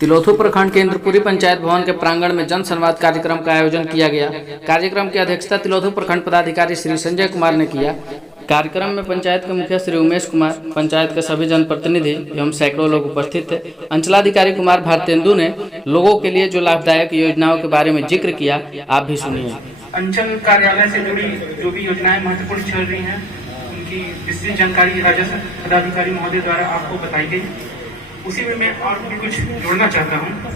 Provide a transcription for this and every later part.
तिलोथू प्रखंड के इंद्रपुरी पंचायत भवन के प्रांगण में जन संवाद कार्यक्रम का आयोजन किया गया। कार्यक्रम की अध्यक्षता तिलोथू प्रखंड पदाधिकारी श्री संजय कुमार ने किया। कार्यक्रम में पंचायत के मुखिया श्री उमेश कुमार, पंचायत के सभी जनप्रतिनिधि एवं सैकड़ों लोग उपस्थित थे। अंचलाधिकारी कुमार भारतेंदु ने लोगों के लिए जो लाभदायक योजनाओं के बारे में जिक्र किया, आप भी सुनिए। अंचल कार्यालय से जुड़ी जो भी योजनाएं महत्वपूर्ण चल रही हैं, उनकी विस्तृत जानकारी राजस्व पदाधिकारी महोदय द्वारा आपको बताई गई। उसी में मैं और भी कुछ जोड़ना चाहता हूँ।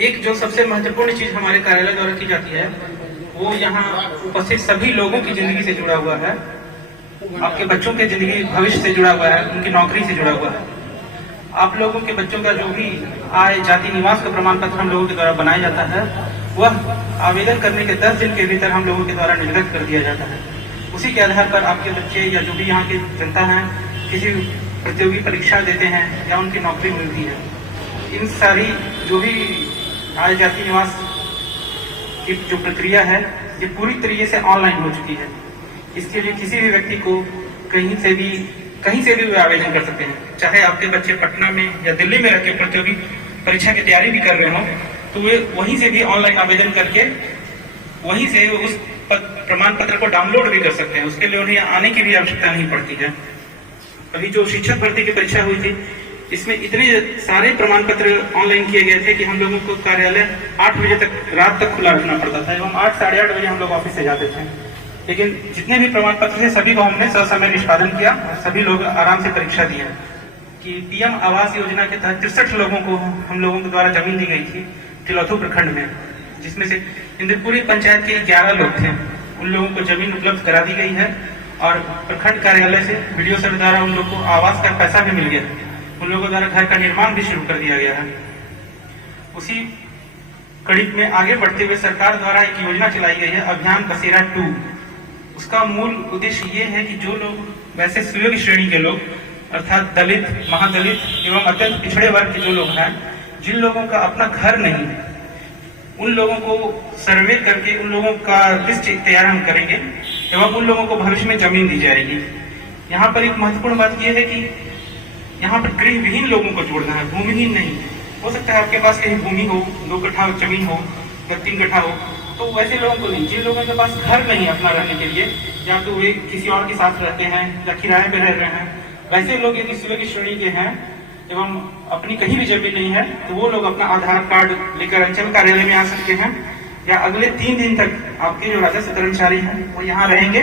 एक जो सबसे महत्वपूर्ण चीज हमारे कार्यालय द्वारा की जाती है, वो यहाँ उपस्थित सभी लोगों की जिंदगी से जुड़ा हुआ है। आपके बच्चों के जिंदगी भविष्य से जुड़ा हुआ है, उनकी नौकरी से जुड़ा हुआ है। आप लोगों के बच्चों का जो भी आय, जाति, निवास का प्रमाण पत्र हम लोगों के द्वारा बनाया जाता है, वह आवेदन करने के 10 दिन के भीतर हम लोगों के द्वारा निर्गत कर दिया जाता है। उसी के आधार पर आपके बच्चे या जो भी यहाँ की जनता है किसी प्रतियोगी परीक्षा देते हैं या उनकी नौकरी मिलती है। इन सारी जो भी आय, जाति, निवास की जो प्रक्रिया है, ये पूरी तरीके से ऑनलाइन हो चुकी है। इसके लिए किसी भी व्यक्ति को कहीं से भी वे आवेदन कर सकते हैं। चाहे आपके बच्चे पटना में या दिल्ली में रहकर प्रतियोगी परीक्षा की तैयारी भी कर रहे हो, तो वे वहीं से भी ऑनलाइन आवेदन करके वहीं से उस प्रमाण पत्र को डाउनलोड भी कर सकते हैं। उसके लिए उन्हें आने की भी आवश्यकता नहीं पड़ती है। अभी जो शिक्षक भर्ती की परीक्षा हुई थी, इसमें इतने सारे प्रमाण पत्र ऑनलाइन किए गए थे कि हम लोगों को कार्यालय 8 बजे तक रात तक खुला रखना पड़ता था एवं 8 साढ़े 8 बजे हम लोग ऑफिस से जाते थे। लेकिन जितने भी प्रमाण पत्र थे सभी को हमने ससमय निष्पादन किया और सभी लोग आराम से परीक्षा दिया। कि पीएम आवास योजना के तहत 63 लोगों को हम लोगों के द्वारा जमीन दी गई थी तिलोथू प्रखंड में, जिसमें से इंद्रपुरी पंचायत के 11 लोग थे। उन लोगों को जमीन उपलब्ध करा दी गई है और प्रखंड कार्यालय से वीडियो सर द्वारा उन लोग को आवास का पैसा भी मिल गया। उन लोगों द्वारा घर का निर्माण भी शुरू कर दिया गया है। उसी कड़ी में आगे बढ़ते हुए सरकार द्वारा एक योजना चलाई गई है, अभियान बसेरा 2। उसका मूल उद्देश्य ये है कि जो लोग वैसे सुयोग्य श्रेणी के लोग अर्थात दलित, महादलित एवं अत्यंत पिछड़े वर्ग के जो लोग हैं, जिन लोगों का अपना घर नहीं, उन लोगों को सर्वे करके उन लोगों का लिस्ट तैयार हम करेंगे एवं उन लोगों को भविष्य में जमीन दी जाएगी। यहाँ पर एक महत्वपूर्ण बात यह है कि यहाँ पर गृह विहीन लोगों को जोड़ना है, भूमिहीन नहीं। हो सकता है आपके पास कहीं भूमि हो, 2 कट्ठा जमीन हो या 3 कट्ठा हो, तो वैसे लोगों को नहीं। जिन लोगों के पास घर नहीं अपना रहने के लिए, या तो वे किसी और के साथ रहते हैं या किराए पे रह रहे हैं, वैसे लोग यदि सुयोग्य श्रेणी के हैं एवं अपनी कहीं भी जमीन नहीं है, तो वो लोग अपना आधार कार्ड लेकर अंचल कार्यालय में आ सकते हैं। या अगले 3 दिन तक आपके जो राजस्व कर्मचारी हैं वो यहाँ रहेंगे।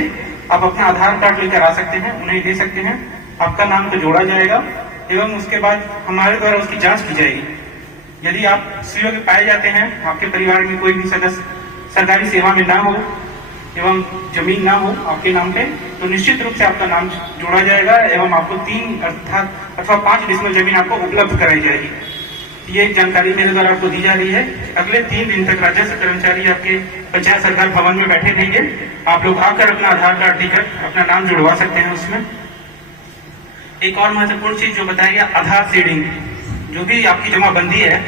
आप अपना आधार कार्ड लेकर आ सकते हैं, उन्हें दे सकते हैं। आपका नाम तो जोड़ा जाएगा एवं उसके बाद हमारे द्वारा उसकी जांच की जाएगी। यदि आप सुयोग्य पाए जाते हैं, आपके परिवार में कोई भी सदस्य सरकारी सेवा में ना हो एवं जमीन ना हो आपके नाम पे, तो निश्चित रूप से आपका नाम जोड़ा जाएगा एवं आपको 3 अथवा 5 डिसमिल जमीन आपको उपलब्ध कराई जाएगी। ये जानकारी मेरे द्वारा आपको दी जा रही है। अगले 3 दिन तक राजस्व कर्मचारी आपके पंचायत सरकार भवन में बैठे रहेंगे। आप लोग आकर अपना आधार कार्ड देकर अपना नाम जुड़वा सकते हैं उसमें। एक और महत्वपूर्ण चीज जो बताया गया, आधार सीडिंग। जो भी आपकी जमाबंदी है,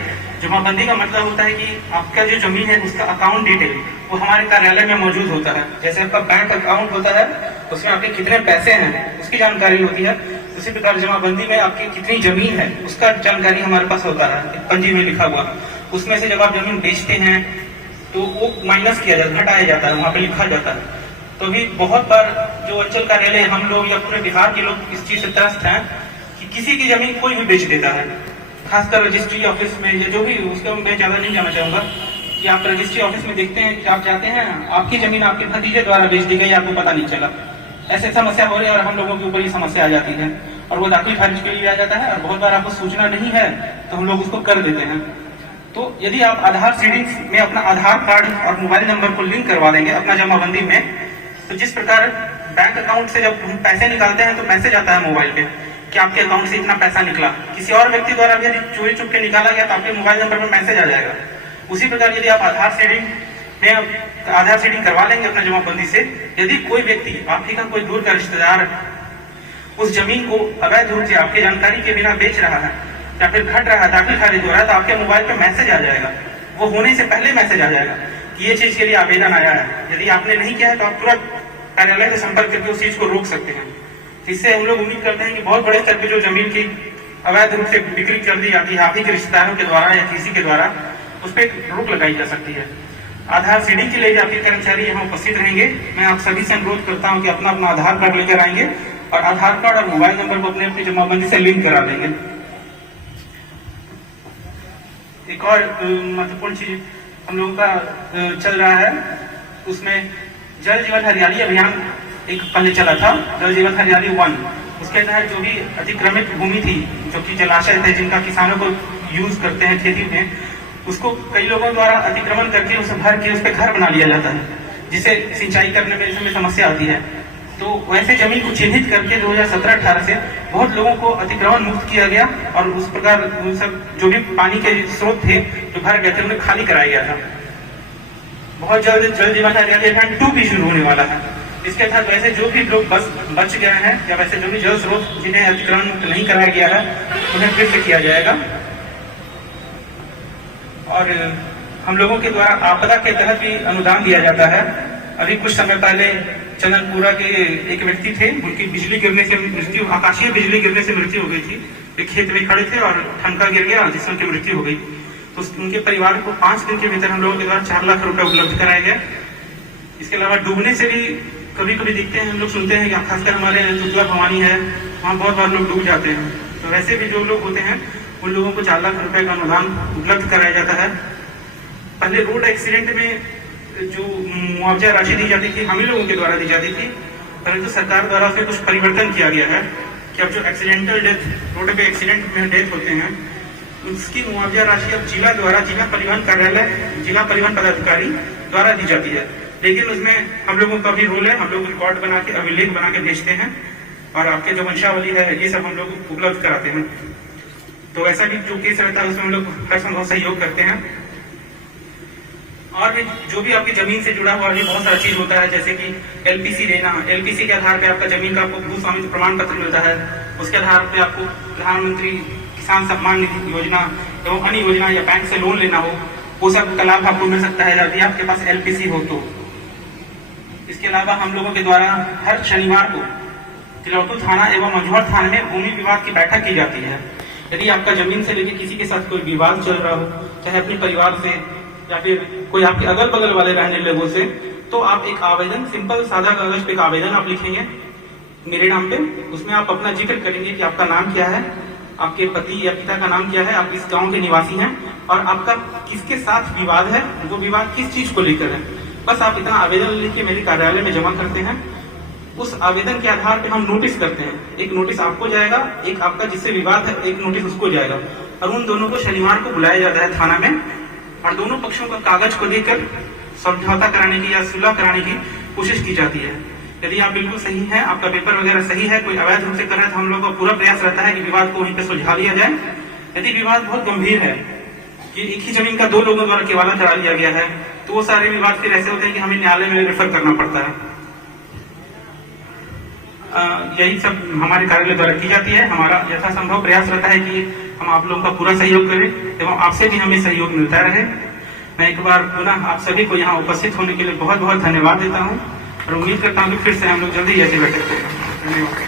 जमाबंदी का मतलब होता है कि आपका जो जमीन है उसका अकाउंट डिटेल वो हमारे कार्यालय में मौजूद होता है। जैसे आपका बैंक अकाउंट होता है, उसमें आपके कितने पैसे हैं उसकी जानकारी होती है। उसी प्रकार जमाबंदी में आपकी कितनी जमीन है उसका जानकारी हमारे पास होता है, पंजी में लिखा हुआ। उसमें से जब आप जमीन बेचते हैं तो वो माइनस किया जाता है, घटाया जाता है, वहां पे लिखा जाता है। तो भी बहुत बार जो अंचल कार्यालय हम लोग या पूरे बिहार के लोग इस चीज से त्रस्त हैं कि किसी की जमीन कोई भी बेच देता है। खासकर रजिस्ट्री ऑफिस में या जो भी, उसका मैं ज्यादा नहीं जाना चाहूंगा कि आप रजिस्ट्री ऑफिस में देखते हैं कि आप जाते हैं, आपकी जमीन आपके भतीजे द्वारा बेच दी गई, आपको पता नहीं चला। ऐसे समस्या हो रही है और हम लोगों के ऊपर ये समस्या आ जाती है और वो दाखिल खारिज के लिए आ जाता है और बहुत बार आपको सूचना नहीं है तो हम लोग उसको कर देते हैं। तो यदि आप आधार सीडिंग में अपना आधार कार्ड और मोबाइल नंबर को लिंक करवा देंगे अपना जमाबंदी में, तो जिस प्रकार बैंक अकाउंट से जब हम पैसे निकालते हैं तो मैसेज आता है मोबाइल पे कि आपके अकाउंट से इतना पैसा निकला, किसी और व्यक्ति द्वारा भी यदि चोरी चुप के निकाला गया तो आपके मोबाइल नंबर पर मैसेज आ जाएगा। उसी प्रकार यदि आप आधार सीडिंग करवा लेंगे अपना जमाबंदी से, यदि कोई व्यक्ति आप ही का कोई दूर का रिश्तेदार उस जमीन को अवैध रूप से आपके जानकारी के बिना बेच रहा है या फिर घट रहा है, दाखिल खारिज हो रहा है, तो आपके मोबाइल पर मैसेज आ जाएगा। वो होने से पहले मैसेज आ जाएगा कि ये चीज के लिए आवेदन आया है। यदि आपने नहीं किया है तो आप तुरंत कार्यालय से संपर्क करके उस चीज को रोक सकते हैं। इससे हम लोग उम्मीद करते हैं कि बहुत बड़े स्तर पे जो जमीन की अवैध रूप से बिक्री कर दी जाती है आपके रिश्तेदारों के द्वारा या किसी के द्वारा, उस पर रोक लगाई जा सकती है। आधार सीडिंग के लिए आपके कर्मचारी यहाँ उपस्थित रहेंगे। मैं आप सभी से अनुरोध करता हूँ कि अपना अपना आधार कार्ड लेकर आएंगे और आधार कार्ड और मोबाइल नंबर को अपने अपनी जमाबंदी से लिंक करा देंगे। एक और महत्वपूर्ण चीज हम लोगों का चल रहा है, उसमें जल जीवन हरियाली अभियान एक पहले चला था, जल जीवन हरियाली 1। उसके तहत जो भी अतिक्रमित भूमि थी, जो कि जलाशय थे जिनका किसानों को यूज करते हैं खेती में, उसको कई लोगों द्वारा अतिक्रमण करके उसे भर के उस पर घर बना लिया जाता है, जिससे सिंचाई करने में इसमें समस्या आती है। तो वैसे जमीन को चिन्हित करके 2017-18 से बहुत लोगों को अतिक्रमण मुक्त किया गया और उस प्रकार सब जो भी पानी के स्रोत थे जो भर गए थे उन्हें खाली कराया गया था। बहुत जल्द जल जीवन हरियाली अभियान 2 भी शुरू होने वाला है। इसके तहत वैसे जो भी लोग बच गए हैं या वैसे जो भी जल स्रोत जिन्हें अतिक्रमण मुक्त नहीं कराया गया है उन्हें फिर से किया जाएगा। और हम लोगों के द्वारा आपदा के तहत भी अनुदान दिया जाता है। अभी कुछ समय पहले चंदनपुरा के एक व्यक्ति थे, उनकी बिजली गिरने से मृत्यु, आकाशीय बिजली गिरने से मृत्यु हो गई थी। वे खेत में खड़े थे और ठनका गिर गया जिससे उनकी मृत्यु हो गई। तो उनके परिवार को 5 दिन के भीतर हम लोगों के द्वारा 4 लाख रुपए उपलब्ध कराया गया। इसके अलावा डूबने से भी कभी कभी देखते हैं, हम लोग सुनते हैं कि खासकर हमारे तुतला भवानी है, वहाँ बहुत बार लोग डूब जाते हैं। तो वैसे भी जो लोग होते हैं उन लोगों को 4 लाख रुपए का अनुदान उपलब्ध कराया जाता है। पहले रोड एक्सीडेंट में जो मुआवजा राशि दी जाती थी हम ही लोगों के द्वारा दी जाती थी, परंतु सरकार द्वारा उसमें कुछ परिवर्तन किया गया है कि अब जो एक्सीडेंटल डेथ, रोड पे एक्सीडेंट में डेथ होते हैं, उसकी मुआवजा राशि अब जिला परिवहन कार्यालय, जिला परिवहन पदाधिकारी द्वारा दी जाती है। लेकिन उसमें हम लोगों का भी रोल है, हम लोग रिकॉर्ड बना के अभिलेख बना के भेजते हैं और आपके जो वंशावली है ये सब हम लोग उपलब्ध कराते हैं। तो ऐसा भी जो केस रहता है उसमें हम लोग हर संभव सहयोग करते हैं। और भी जो भी आपकी जमीन से जुड़ा हुआ भी बहुत सारा चीज होता है, जैसे कि एलपीसी देना, एलपीसी के आधार पे आपका जमीन का आपको भू स्वामित्व प्रमाण पत्र मिलता है। उसके आधार पे आपको प्रधानमंत्री किसान सम्मान निधि योजना एवं अन्य योजना या बैंक से लोन लेना हो, वो सब का लाभ आपको मिल सकता है यदि आपके पास एलपीसी हो तो। इसके अलावा हम लोगों के द्वारा हर शनिवार को तिलौतू थाना एवं मंझौर थाने में भूमि विवाद की बैठक की जाती है। यदि आपका जमीन से लेकर किसी के साथ कोई विवाद चल रहा हो, चाहे अपने परिवार से या फिर कोई आपके अगल बगल वाले रहने लोगों से, तो आप एक आवेदन, सिंपल सादा कागज पे एक आवेदन आप लिखेंगे मेरे नाम पे। उसमें आप अपना जिक्र करेंगे कि आपका नाम क्या है, आपके पति या पिता का नाम क्या है, आप किस गांव के निवासी हैं और आपका किसके साथ विवाद है, वो विवाद किस चीज को लेकर है। बस आप इतना आवेदन लिख के मेरे कार्यालय में जमा करते हैं। उस आवेदन के आधार पे हम नोटिस करते हैं, एक नोटिस आपको जाएगा, एक आपका जिससे विवाद है एक नोटिस उसको जाएगा, और उन दोनों को शनिवार को बुलाया जाता है थाना में और दोनों पक्षों का कागज को देकर समझौता कराने की या सुलह कराने की कोशिश की जाती है। यदि आप बिल्कुल सही हैं, आपका पेपर वगैरह सही है, कोई अवैध रूप से कर रहा है, तो हम लोग का पूरा प्रयास रहता है कि विवाद को वहीं पे सुलझा लिया जाए। यदि विवाद बहुत गंभीर है कि एक ही जमीन का 2 लोगों द्वारा केवाला करा लिया गया है, तो वो सारे विवाद फिर ऐसे होते हैं कि हमें न्यायालय में रेफर करना पड़ता है। यही सब हमारे कार्यालय द्वारा की जाती है। हमारा यथासंभव प्रयास रहता है कि हम आप लोगों का पूरा सहयोग करें एवं आपसे भी हमें सहयोग मिलता रहे। मैं एक बार पुनः आप सभी को यहाँ उपस्थित होने के लिए बहुत बहुत धन्यवाद देता हूँ और उम्मीद करता हूँ कि फिर से हम लोग जल्दी ऐसे बैठक करें। धन्यवाद।